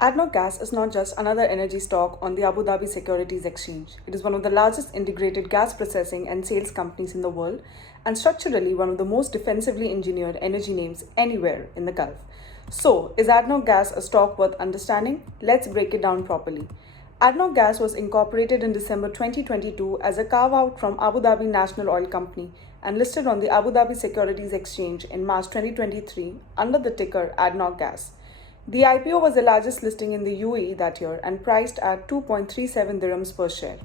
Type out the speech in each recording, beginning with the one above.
ADNOC Gas is not just another energy stock on the Abu Dhabi Securities Exchange. It is one of the largest integrated gas processing and sales companies in the world and structurally one of the most defensively engineered energy names anywhere in the Gulf. So, is ADNOC Gas a stock worth understanding? Let's break it down properly. ADNOC Gas was incorporated in December 2022 as a carve-out from Abu Dhabi National Oil Company and listed on the Abu Dhabi Securities Exchange in March 2023 under the ticker ADNOC Gas. The IPO was the largest listing in the UAE that year and priced at 2.37 dirhams per share.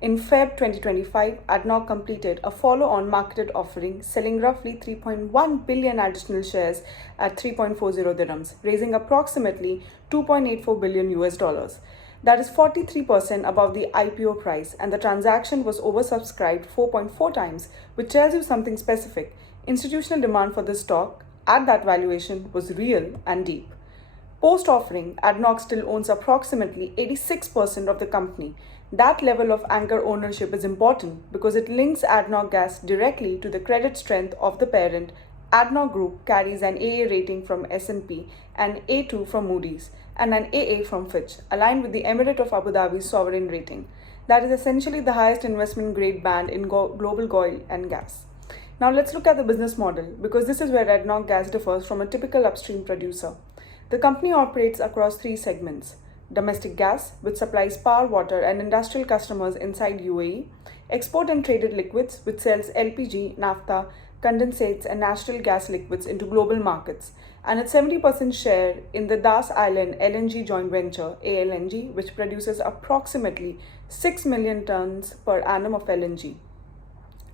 In Feb 2025, ADNOC completed a follow-on marketed offering, selling roughly 3.1 billion additional shares at 3.40 dirhams, raising approximately 2.84 billion US dollars. That is 43% above the IPO price, and the transaction was oversubscribed 4.4 times, which tells you something specific. Institutional demand for this stock at that valuation was real and deep. Post-offering, ADNOC still owns approximately 86% of the company. That level of anchor ownership is important because it links ADNOC Gas directly to the credit strength of the parent. ADNOC Group carries an AA rating from S&P, an A2 from Moody's, and an AA from Fitch, aligned with the Emirate of Abu Dhabi's sovereign rating. That is essentially the highest investment grade band in global oil and gas. Now let's look at the business model, because this is where ADNOC Gas differs from a typical upstream producer. The company operates across three segments: domestic gas, which supplies power, water, and industrial customers inside UAE; export and traded liquids, which sells LPG, naphtha, condensates, and natural gas liquids into global markets; and its 70% share in the Das Island LNG joint venture, ALNG, which produces approximately 6 million tons per annum of LNG.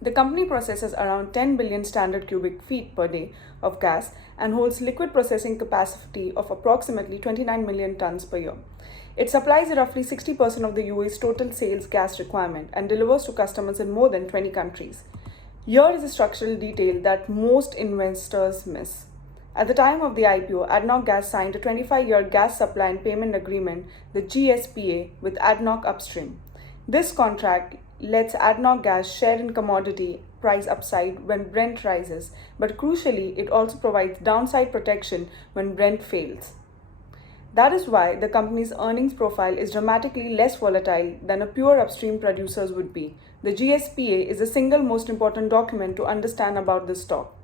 The company processes around 10 billion standard cubic feet per day of gas and holds liquid processing capacity of approximately 29 million tons per year. It supplies roughly 60% of the UAE's total sales gas requirement and delivers to customers in more than 20 countries. Here is a structural detail that most investors miss. At the time of the IPO, ADNOC Gas signed a 25-year gas supply and payment agreement, the GSPA, with ADNOC Upstream. This contract lets ADNOC Gas share in commodity price upside when Brent rises, but crucially, it also provides downside protection when Brent fails. That is why the company's earnings profile is dramatically less volatile than a pure upstream producer's would be. The GSPA is the single most important document to understand about this stock.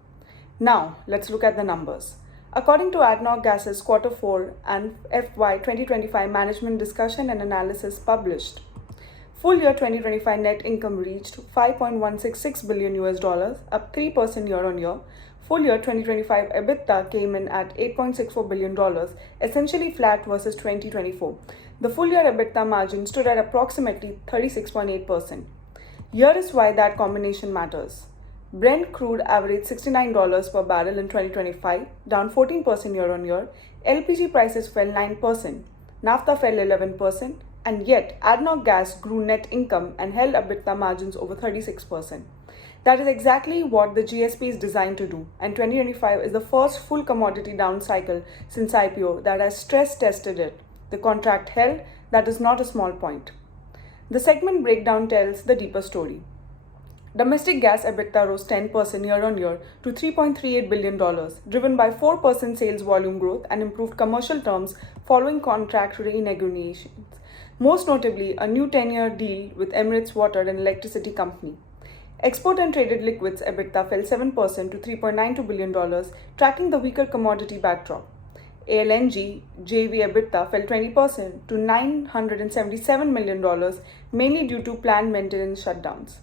Now, let's look at the numbers. According to ADNOC Gas's Q4 and FY 2025 management discussion and analysis published, full year 2025 net income reached 5.166 billion US dollars, up 3% year on year. Full year 2025 EBITDA came in at 8.64 billion dollars, essentially flat versus 2024. The full year EBITDA margin stood at approximately 36.8%. Here is why that combination matters. Brent crude averaged $69 per barrel in 2025, down 14% year on year. LPG prices fell 9%. Naphtha fell 11%. And yet, ADNOC Gas grew net income and held EBITDA margins over 36%. That is exactly what the GSP is designed to do, and 2025 is the first full commodity down cycle since IPO that has stress tested it. The contract held. That is not a small point. The segment breakdown tells the deeper story. Domestic gas EBITDA rose 10% year on year to $3.38 billion, driven by 4% sales volume growth and improved commercial terms following contract renegotiations. Most notably, a new 10-year deal with Emirates Water and Electricity Company. Export and traded liquids EBITDA fell 7% to $3.92 billion, tracking the weaker commodity backdrop. ALNG JV EBITDA fell 20% to $977 million, mainly due to planned maintenance shutdowns.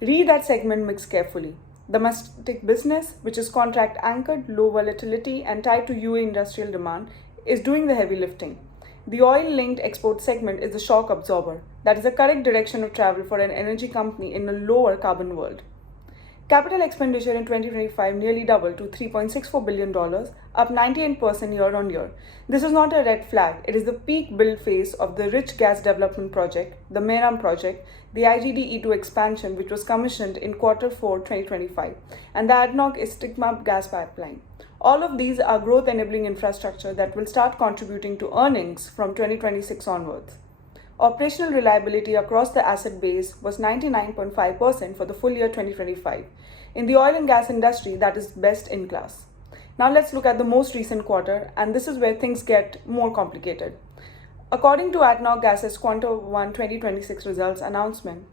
Read that segment mix carefully. Domestic business, which is contract anchored, low volatility, and tied to UAE industrial demand, is doing the heavy lifting. The oil-linked export segment is the shock absorber. That is the correct direction of travel for an energy company in a lower carbon world. Capital expenditure in 2025 nearly doubled to $3.64 billion, up 98% year on year. This is not a red flag. It is the peak build phase of the Rich Gas Development Project, the Mehram Project, the IGD E2 expansion, which was commissioned in Q4 2025, and the ADNOC Istikmab gas pipeline. All of these are growth-enabling infrastructure that will start contributing to earnings from 2026 onwards. Operational reliability across the asset base was 99.5% for the full year 2025. In the oil and gas industry, that is best in class. Now let's look at the most recent quarter, and this is where things get more complicated. According to ADNOC Gas's Q1 2026 results announcement,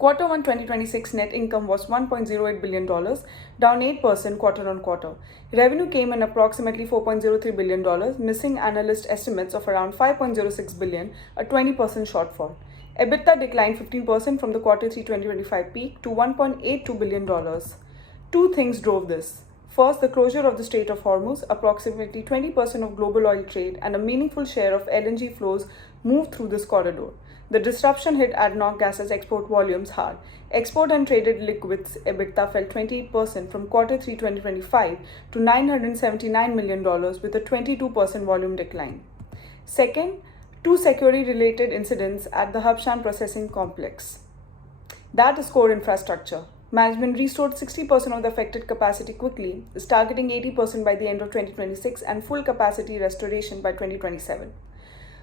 Q1 2026 net income was $1.08 billion, down 8% quarter on quarter. Revenue came in approximately $4.03 billion, missing analyst estimates of around $5.06 billion, a 20% shortfall. EBITDA declined 15% from the Q3 2025 peak to $1.82 billion. Two things drove this. First, the closure of the Strait of Hormuz, approximately 20% of global oil trade and a meaningful share of LNG flows moved through this corridor. The disruption hit ADNOC Gas's export volumes hard. Export and traded liquids EBITDA fell 28% from Q3 2025 to $979 million with a 22% volume decline. Second, two security-related incidents at the Habshan processing complex. That is core infrastructure. Management restored 60% of the affected capacity quickly, is targeting 80% by the end of 2026 and full capacity restoration by 2027.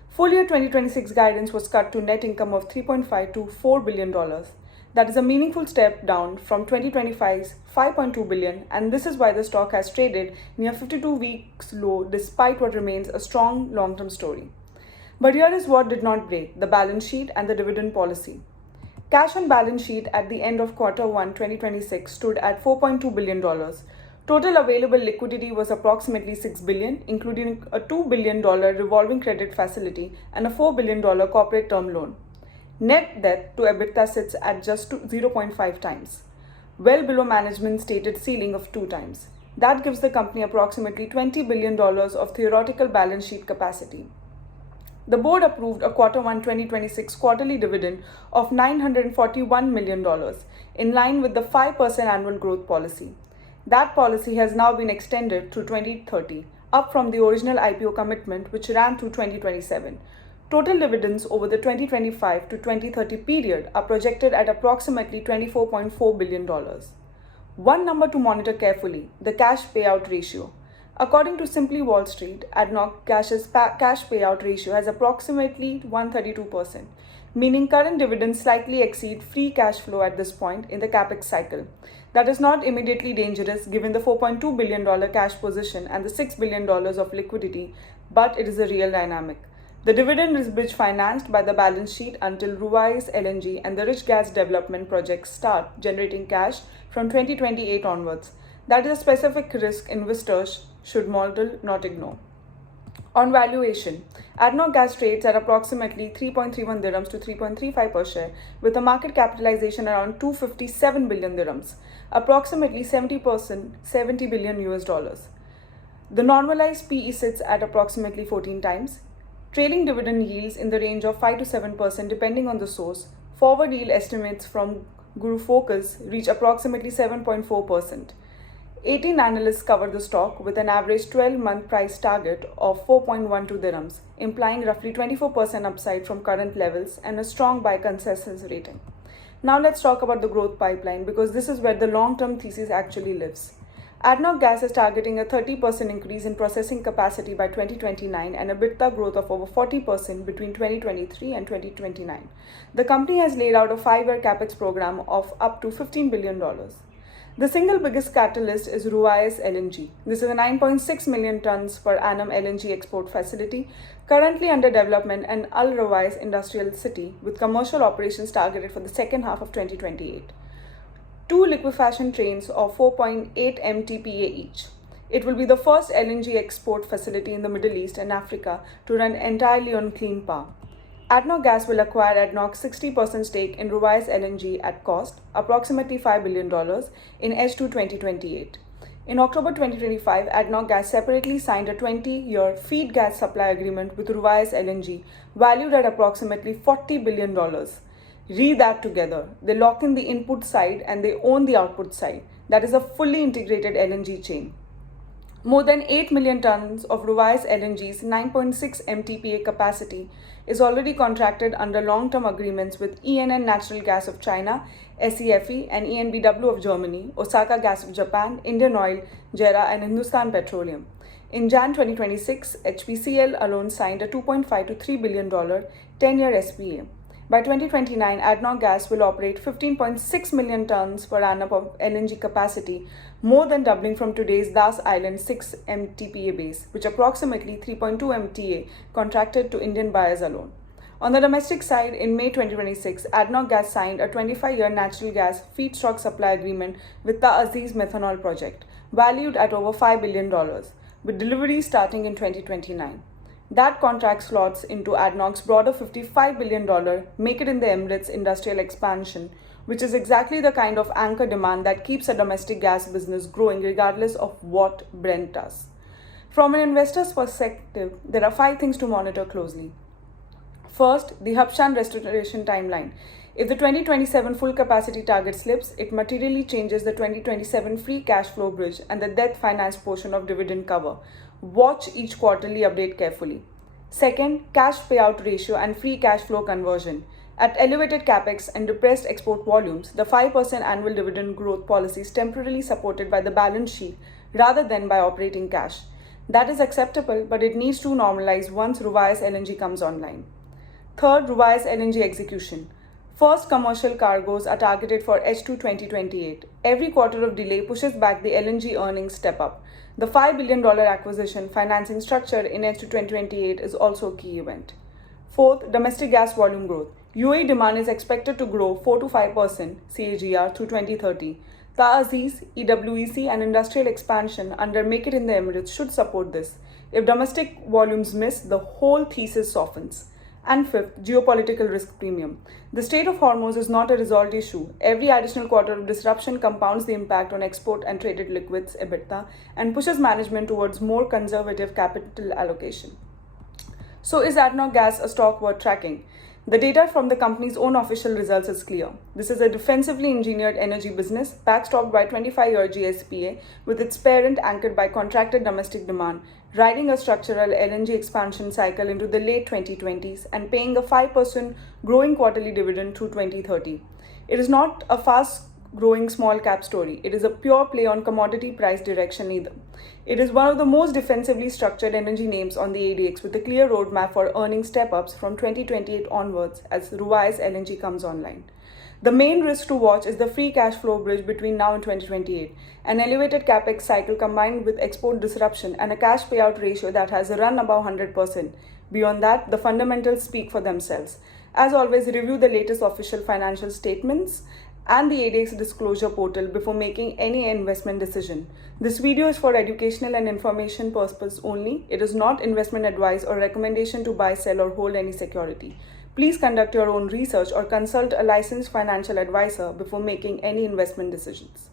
Full year 2026 guidance was cut to net income of $3.5 to $4 billion. That is a meaningful step down from 2025's $5.2 billion, and this is why the stock has traded near 52 weeks low despite what remains a strong long-term story. But here is what did not break: the balance sheet and the dividend policy. Cash on balance sheet at the end of Q1 2026 stood at $4.2 billion. Total available liquidity was approximately $6 billion, including a $2 billion revolving credit facility and a $4 billion corporate term loan. Net debt to EBITDA sits at just 0.5 times, well below management's stated ceiling of 2 times. That gives the company approximately $20 billion of theoretical balance sheet capacity. The board approved a Q1 2026 quarterly dividend of $941 million, in line with the 5% annual growth policy. That policy has now been extended through 2030, up from the original IPO commitment, which ran through 2027. Total dividends over the 2025 to 2030 period are projected at approximately $24.4 billion. One number to monitor carefully: the cash payout ratio. According to Simply Wall Street, ADNOC Gas's cash payout ratio has approximately 132%, meaning current dividends slightly exceed free cash flow at this point in the capex cycle. That is not immediately dangerous given the $4.2 billion cash position and the $6 billion of liquidity, but it is a real dynamic. The dividend is bridge financed by the balance sheet until Ruwais LNG and the rich gas development projects start generating cash from 2028 onwards. That is a specific risk investors should model, not ignore. On valuation, ADNOC Gas trades at approximately 3.31 dirhams to 3.35 per share, with a market capitalization around 257 billion dirhams, approximately 70 billion US dollars. The normalized PE sits at approximately 14 times. Trailing dividend yields in the range of 5 to 7% depending on the source. Forward yield estimates from Guru Focus reach approximately 7.4%. 18 analysts cover the stock with an average 12-month price target of 4.12 dirhams, implying roughly 24% upside from current levels and a strong buy consensus rating. Now let's talk about the growth pipeline, because this is where the long-term thesis actually lives. ADNOC Gas is targeting a 30% increase in processing capacity by 2029 and EBITDA growth of over 40% between 2023 and 2029. The company has laid out a 5-year capex program of up to $15 billion. The single biggest catalyst is Ruwais LNG. This is a 9.6 million tons per annum LNG export facility currently under development in Al Ruwais Industrial City, with commercial operations targeted for the second half of 2028. 2 liquefaction trains of 4.8 MTPA each. It will be the first LNG export facility in the Middle East and Africa to run entirely on clean power. ADNOC Gas will acquire ADNOC's 60% stake in Ruwais LNG at cost, approximately $5 billion, in H2 2028. In October 2025, ADNOC Gas separately signed a 20-year feed gas supply agreement with Ruwais LNG, valued at approximately $40 billion. Read that together. They lock in the input side and they own the output side. That is a fully integrated LNG chain. More than 8 million tons of Ruwais LNG's 9.6 MTPA capacity is already contracted under long-term agreements with ENN Natural Gas of China, SEFE, and ENBW of Germany, Osaka Gas of Japan, Indian Oil, JERA, and Hindustan Petroleum. In Jan 2026, HPCL alone signed a $2.5 to $3 billion 10-year SPA. By 2029, ADNOC Gas will operate 15.6 million tons per annum of LNG capacity more than doubling from today's Das Island 6 MTPA base, which approximately 3.2 MTA contracted to Indian buyers alone. On the domestic side, in May 2026, ADNOC Gas signed a 25-year natural gas feedstock supply agreement with the Aziz methanol project, valued at over $5 billion, with deliveries starting in 2029. That contract slots into ADNOC's broader $55 billion Make It in the Emirates industrial expansion, which is exactly the kind of anchor demand that keeps a domestic gas business growing regardless of what Brent does. From an investor's perspective, there are 5 things to monitor closely. First, the Habshan restoration timeline. If the 2027 full capacity target slips, it materially changes the 2027 free cash flow bridge and the debt finance portion of dividend cover. Watch each quarterly update carefully. Second, cash payout ratio and free cash flow conversion. At elevated capex and depressed export volumes, the 5% annual dividend growth policy is temporarily supported by the balance sheet rather than by operating cash. That is acceptable, but it needs to normalize once Ruwais LNG comes online. Third, Ruwais LNG execution. First commercial cargoes are targeted for H2 2028. Every quarter of delay pushes back the LNG earnings step up. The $5 billion acquisition financing structure in H2 2028 is also a key event. Fourth, domestic gas volume growth. UAE demand is expected to grow 4 to 5% CAGR through 2030. The Aziz, EWEC and industrial expansion under Make It in the Emirates should support this. If domestic volumes miss, the whole thesis softens. And fifth, geopolitical risk premium. The Strait of Hormuz is not a resolved issue. Every additional quarter of disruption compounds the impact on export and traded liquids EBITDA and pushes management towards more conservative capital allocation. So is ADNOC Gas a stock worth tracking? The data from the company's own official results is clear. This is a defensively engineered energy business backstopped by 25-year GSPA with its parent anchored by contracted domestic demand, riding a structural LNG expansion cycle into the late 2020s and paying a 5% growing quarterly dividend through 2030. It is not a fast-growing small cap story. It is a pure play on commodity price direction either. It is one of the most defensively structured energy names on the ADX with a clear roadmap for earning step-ups from 2028 onwards as Ruwais LNG comes online. The main risk to watch is the free cash flow bridge between now and 2028, an elevated capex cycle combined with export disruption and a cash payout ratio that has run above 100%. Beyond that, the fundamentals speak for themselves. As always, review the latest official financial statements and the ADX disclosure portal before making any investment decision. This video is for educational and information purposes only. It is not investment advice or recommendation to buy, sell or hold any security. Please conduct your own research or consult a licensed financial advisor before making any investment decisions.